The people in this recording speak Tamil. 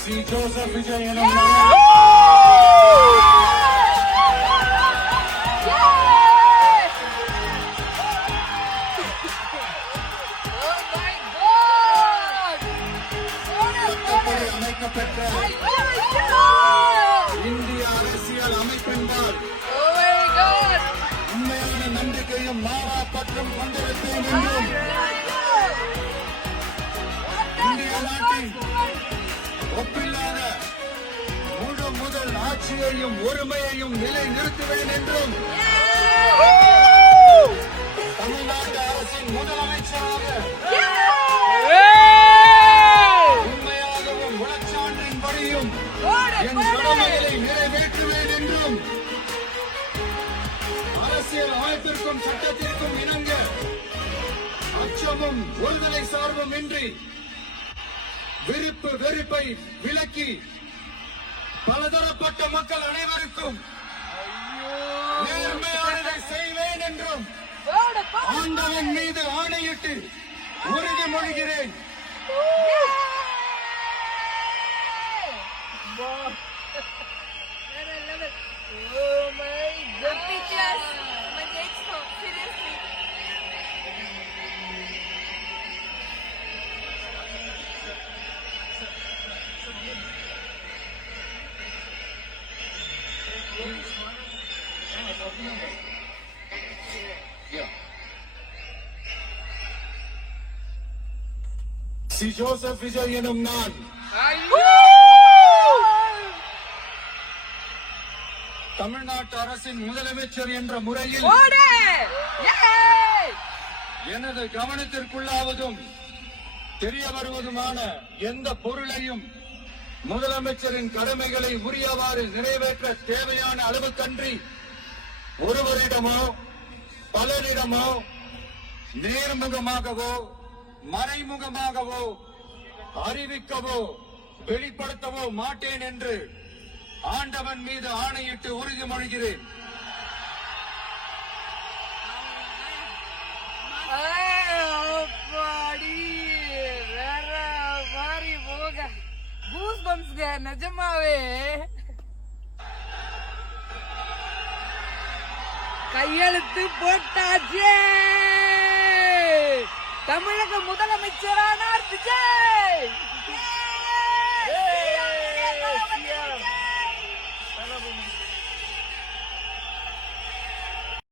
சி. ஜோசப் விஜய் அமைக்கப்பெற்ற இந்திய அரசியல் அமைப்பென்றால் உண்மையான நம்பிக்கையும் மாறா பற்றும் கொண்டிருப்பேன் என்றும் இந்திய நாட்டின் ஒப்பில்லாத முழு முதல் ஆட்சியையும் ஒருமையையும் நிலை நிறுத்துவேன் என்றும் தமிழ்நாட்டு அரசின் முதலமைச்சராக உண்மையாகவும் உளச்சான்றின்படியும் என் கடமைகளை நிறைவேற்றுவேன் என்றும் அரசியல் அமைப்பிற்கும் சட்டத்திற்கும் இணங்க அச்சமும் ஒருதலை சார்பும் இன்றி விருப்பு வெறுப்பை விலக்கி பலதரப்பட்ட மக்கள் அனைவருக்கும் நேர்மையானதை செய்வேன் என்றும் ஆண்டவன் மீது ஆணையிட்டு உறுதிமொழிகிறேன். சி. ஜோசப் விஜய் எனும் நான் தமிழ்நாட்டு அரசின் முதலமைச்சர் என்ற முறையில் எனது கவனத்திற்குள்ளாவதும் தெரிய வருவதுமான எந்த பொருளையும் முதலமைச்சரின் கடமைகளை உரியவாறு நிறைவேற்ற தேவையான அளவுக்கன்றி ஒருவரிடமோ பலரிடமோ நேர்முகமாகவோ மறைமுகமாகவோ அறிவிக்கவோ வெளிப்படுத்தவோ மாட்டேன் என்று ஆண்டவன் மீது ஆணையிட்டு உறுதிமொழிகிறேன். நிஜமாவே கையெழுத்து போட்டாச்சே. தமிழக முதலமைச்சரானார் விஜய்.